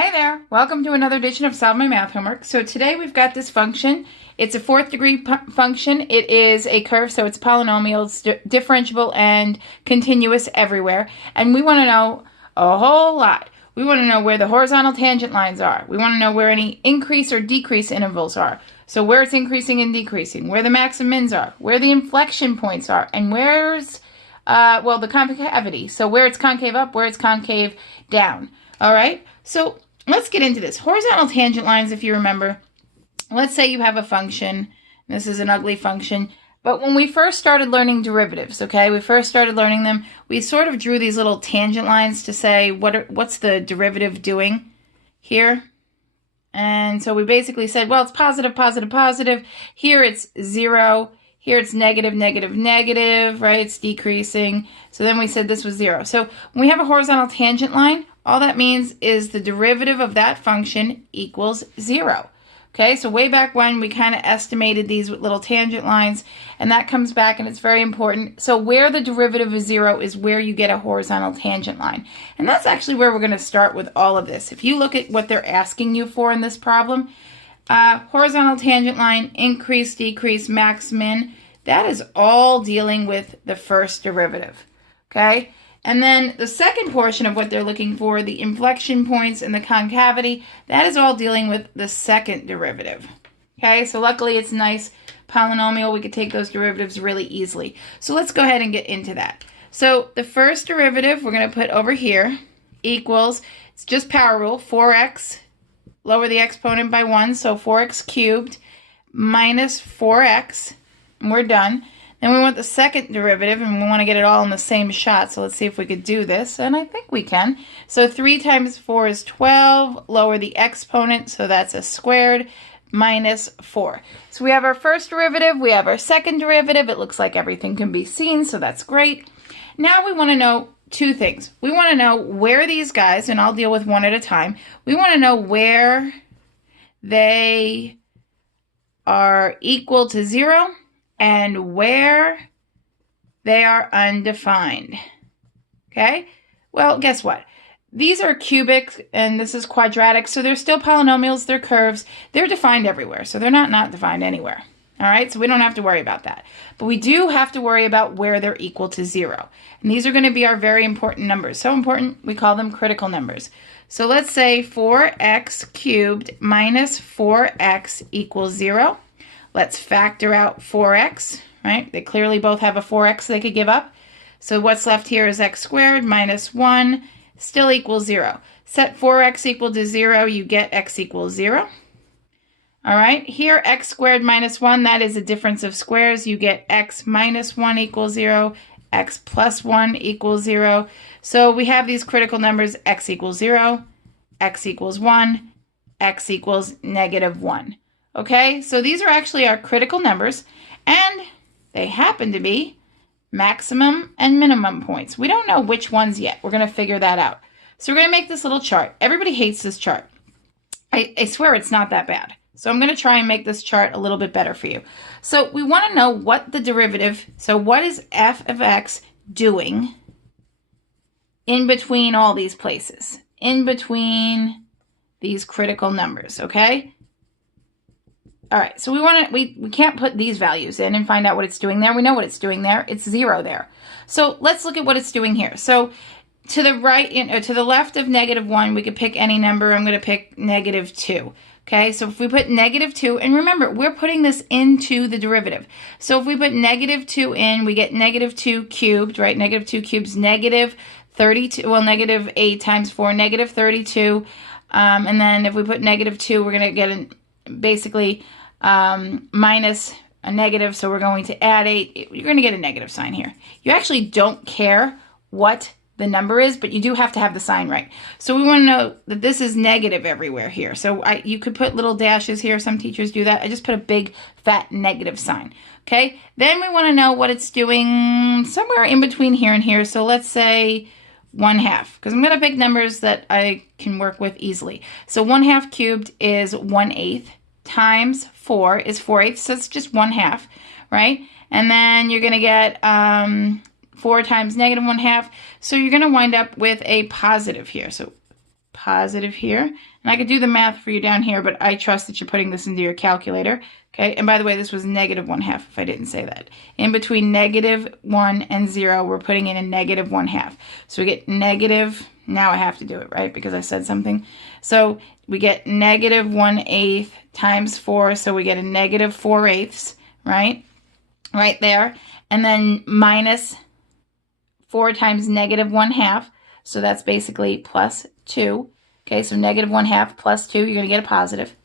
Hey there, welcome to another edition of Solve My Math Homework. So today we've got this function. It's a fourth degree function. It is a curve, so it's polynomial, it's differentiable and continuous everywhere. And we want to know a whole lot. We want to know where the horizontal tangent lines are. We want to know where any increase or decrease intervals are. So where it's increasing and decreasing, where the max and mins are, where the inflection points are, and where's, the concavity. So where it's concave up, where it's concave down. All right, so let's get into this. Horizontal tangent lines, if you remember, let's say you have a function. This is an ugly function. But when we first started learning derivatives, okay, we first started learning them, we sort of drew these little tangent lines to say what's the derivative doing here. And so we basically said, well, it's positive, positive, positive. Here it's 0. Here it's negative, negative, negative, right? It's decreasing. So then we said this was 0. So when we have a horizontal tangent line, all that means is the derivative of that function equals 0. Okay, so way back when we kind of estimated these with little tangent lines, and that comes back and it's very important. So where the derivative is 0 is where you get a horizontal tangent line. And that's actually where we're going to start with all of this. If you look at what they're asking you for in this problem, horizontal tangent line, increase, decrease, max, min, that is all dealing with the first derivative. Okay? And then the second portion of what they're looking for, the inflection points and the concavity, that is all dealing with the second derivative. Okay, so luckily it's a nice polynomial. We could take those derivatives really easily. So let's go ahead and get into that. So the first derivative we're going to put over here equals, it's just power rule, 4x, lower the exponent by 1, so 4x cubed minus 4x, and we're done. Then we want the second derivative, and we want to get it all in the same shot. So let's see if we could do this, and I think we can. So 3 times 4 is 12. Lower the exponent, so that's a squared, minus 4. So we have our first derivative. We have our second derivative. It looks like everything can be seen, so that's great. Now we want to know two things. We want to know where these guys, and I'll deal with one at a time. We want to know where they are equal to 0. And where they are undefined. Okay? Well, guess what? These are cubic and this is quadratic, so they're still polynomials, they're curves. They're defined everywhere, so they're not defined anywhere. All right? So we don't have to worry about that. But we do have to worry about where they're equal to 0. And these are going to be our very important numbers. So important, we call them critical numbers. So let's say 4x cubed minus 4x equals 0. Let's factor out 4x, right? They clearly both have a 4x they could give up. So what's left here is x squared minus 1 still equals 0. Set 4x equal to 0, you get x equals 0. All right, here x squared minus 1, that is a difference of squares. You get x minus 1 equals 0, x plus 1 equals 0. So we have these critical numbers, x equals 0, x equals 1, x equals negative 1. Okay, so these are actually our critical numbers, and they happen to be maximum and minimum points. We don't know which ones yet. We're going to figure that out. So we're going to make this little chart. Everybody hates this chart. I swear it's not that bad. So I'm going to try and make this chart a little bit better for you. So we want to know what the derivative, so what is f of x doing in between all these places, in between these critical numbers, okay? All right, so we can't put these values in and find out what it's doing there. We know what it's doing there. It's 0 there. So let's look at what it's doing here. So to the right, to the left of negative 1, we could pick any number. I'm going to pick negative 2. Okay, so if we put negative 2, and remember, we're putting this into the derivative. So if we put negative 2 in, we get negative 2 cubed, right? Negative 2 cubed is negative 32, well, negative 8 times 4, negative 32. And then if we put negative 2, we're going to get basically minus a negative, so we're going to add 8. You're going to get a negative sign here. You actually don't care what the number is, but you do have to have the sign right. So we want to know that this is negative everywhere here. So you could put little dashes here. Some teachers do that. I just put a big fat negative sign. Okay, then we want to know what it's doing somewhere in between here and here. So let's say 1/2, because I'm going to pick numbers that I can work with easily. So 1/2 cubed is 1/8. Times 4 is 4/8, so it's just 1/2, right? And then you're going to get 4 times negative 1/2, so you're going to wind up with a positive here. So positive here. And I could do the math for you down here, but I trust that you're putting this into your calculator. Okay, and by the way, this was -1/2 if I didn't say that. In between -1 and 0, we're putting in a -1/2. So we get negative, now I have to do it, right, because I said something. So we get -1/8 times 4, so we get a -4/8, right? Right there. And then minus 4 times -1/2. So that's basically +2. Okay, so -1/2 plus 2, you're going to get a positive.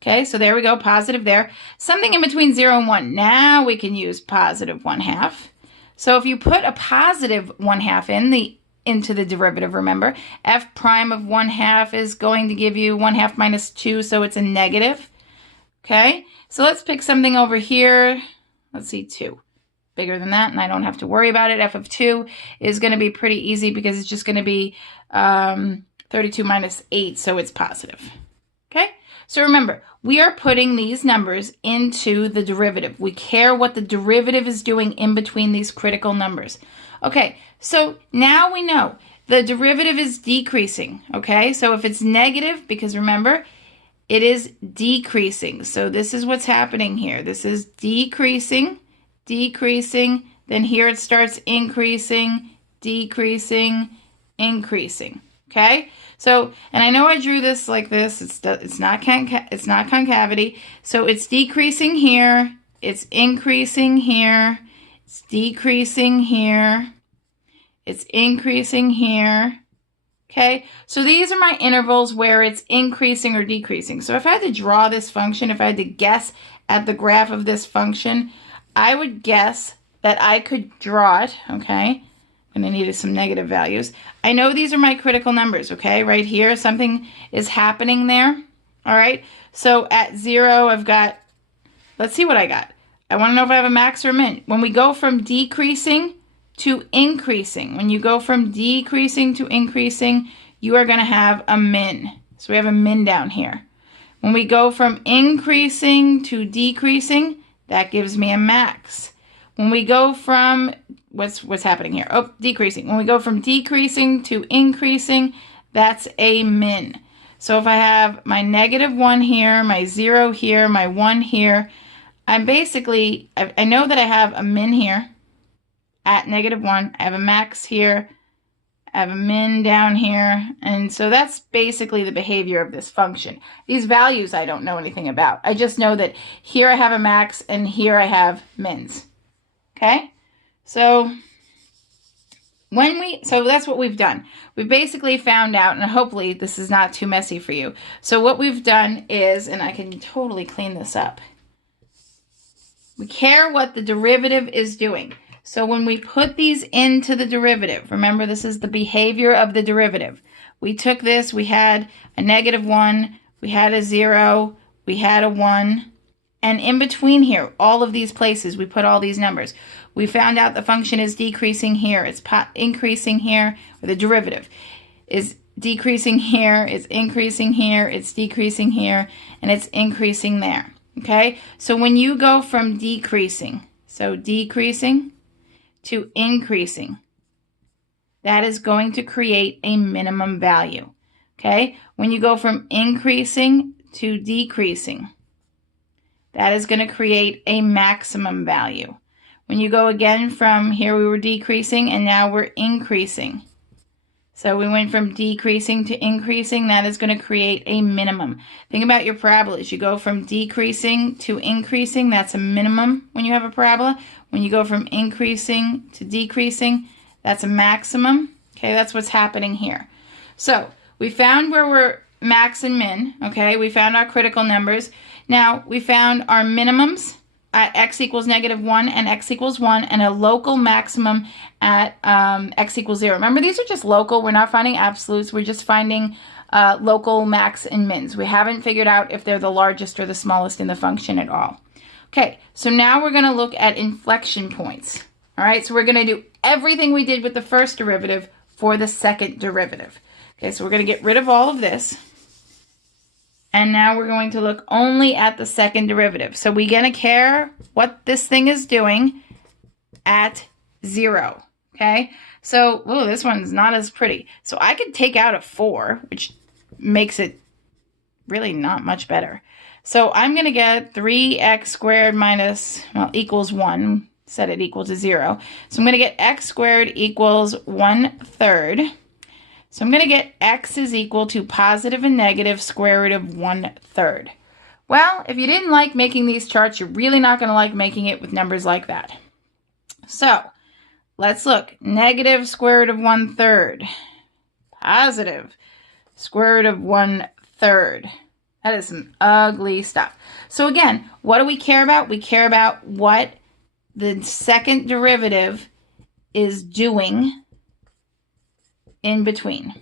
Okay, so there we go, positive there. Something in between 0 and 1. Now we can use +1/2. So if you put a +1/2 into the derivative, remember, f prime of 1/2 is going to give you 1/2 minus 2, so it's a negative. Okay, so let's pick something over here. Let's see, 2. Bigger than that, and I don't have to worry about it. F of 2 is going to be pretty easy because it's just going to be 32 minus 8, so it's positive. Okay, so remember, we are putting these numbers into the derivative. We care what the derivative is doing in between these critical numbers. Okay, so now we know the derivative is decreasing. Okay, so if it's negative, because remember, it is decreasing. So this is what's happening here. This is decreasing, decreasing, then here it starts increasing, decreasing, increasing. Okay, so, and I know I drew this like this. It's not concavity. So it's decreasing here. It's increasing here. It's decreasing here. It's increasing here. Okay, so these are my intervals where it's increasing or decreasing. So if I had to draw this function, if I had to guess at the graph of this function, I would guess that I could draw it, okay? And I needed some negative values. I know these are my critical numbers, okay? Right here, something is happening there, all right? So at 0, I've got, let's see what I got. I want to know if I have a max or a min. When we go from decreasing to increasing, when you go from decreasing to increasing, you are going to have a min. So we have a min down here. When we go from increasing to decreasing, that gives me a max. When we go from, what's happening here? Oh, decreasing. When we go from decreasing to increasing, that's a min. So if I have my -1 here, my 0 here, my 1 here, I'm basically, I know that I have a min here at -1. I have a max here. I have a min down here. And so that's basically the behavior of this function. These values I don't know anything about. I just know that here I have a max and here I have mins. Okay? So that's what we've done. We've basically found out, and hopefully this is not too messy for you. So what we've done is, and I can totally clean this up. We care what the derivative is doing. So when we put these into the derivative, remember this is the behavior of the derivative. We took this, we had a -1, we had a 0, we had a 1, and in between here, all of these places, we put all these numbers. We found out the function is decreasing here, it's increasing here, or the derivative is decreasing here, it's increasing here, it's decreasing here, and it's increasing there. Okay, so when you go from decreasing, so decreasing to increasing, that is going to create a minimum value. Okay, when you go from increasing to decreasing, that is going to create a maximum value. When you go again from here, we were decreasing and now we're increasing. So we went from decreasing to increasing. That is going to create a minimum. Think about your parabolas. You go from decreasing to increasing. That's a minimum when you have a parabola. When you go from increasing to decreasing, that's a maximum. Okay, that's what's happening here. So we found where we're max and min. Okay, we found our critical numbers. Now we found our minimums at x equals -1 and x equals 1, and a local maximum at x equals 0. Remember, these are just local. We're not finding absolutes. We're just finding local max and mins. We haven't figured out if they're the largest or the smallest in the function at all. Okay, so now we're going to look at inflection points. All right, so we're going to do everything we did with the first derivative for the second derivative. Okay, so we're going to get rid of all of this. And now we're going to look only at the second derivative. So we're going to care what this thing is doing at 0. Okay, so this one's not as pretty. So I could take out a 4, which makes it really not much better. So I'm going to get 3x squared minus, well, equals 1. Set it equal to 0. So I'm going to get x squared equals 1/3. So I'm going to get x is equal to positive and negative square root of 1/3. Well, if you didn't like making these charts, you're really not going to like making it with numbers like that. So let's look. Negative square root of 1/3. Positive square root of 1/3. That is some ugly stuff. So again, what do we care about? We care about what the second derivative is doing in between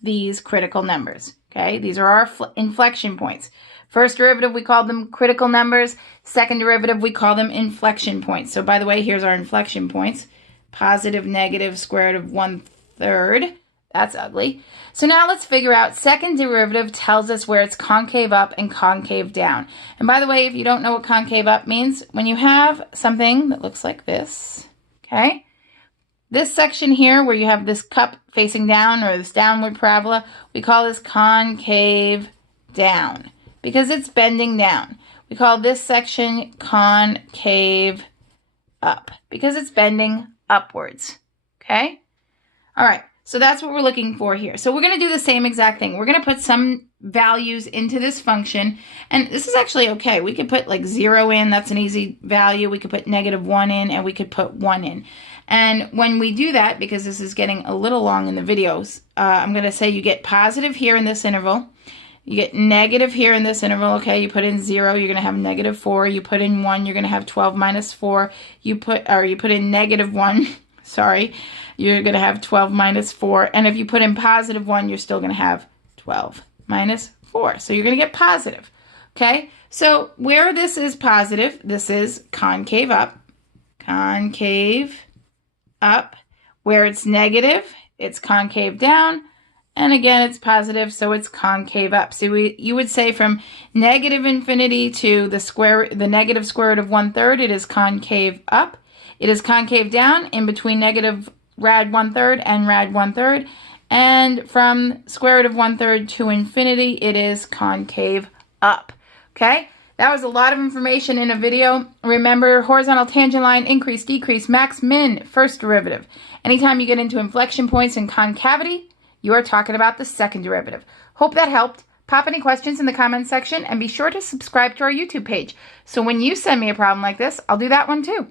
these critical numbers. Okay, these are our inflection points. First derivative, we call them critical numbers. Second derivative, we call them inflection points. So by the way, here's our inflection points. Positive, negative, square root of 1/3. That's ugly. So now let's figure out second derivative tells us where it's concave up and concave down. And by the way, if you don't know what concave up means, when you have something that looks like this, okay, this section here where you have this cup facing down or this downward parabola, we call this concave down because it's bending down. We call this section concave up because it's bending upwards, okay? All right. So that's what we're looking for here. So we're going to do the same exact thing. We're going to put some values into this function. And this is actually okay. We could put like 0 in. That's an easy value. We could put -1 in, and we could put 1 in. And when we do that, because this is getting a little long in the videos, I'm going to say you get positive here in this interval. You get negative here in this interval. Okay, you put in 0, you're going to have -4. You put in 1, you're going to have 12 minus 4. You put in -1. Sorry, you're going to have 12 minus 4. And if you put in +1, you're still going to have 12 minus 4. So you're going to get positive. Okay, so where this is positive, this is concave up. Concave up. Where it's negative, it's concave down. And again, it's positive, so it's concave up. So you would say from negative infinity to the negative square root of 1/3, it is concave up. It is concave down in between negative rad 1/3 and rad 1/3. And from square root of 1/3 to infinity, it is concave up. Okay? That was a lot of information in a video. Remember, horizontal tangent line, increase, decrease, max, min, first derivative. Anytime you get into inflection points and concavity, you are talking about the second derivative. Hope that helped. Pop any questions in the comments section and be sure to subscribe to our YouTube page. So when you send me a problem like this, I'll do that one too.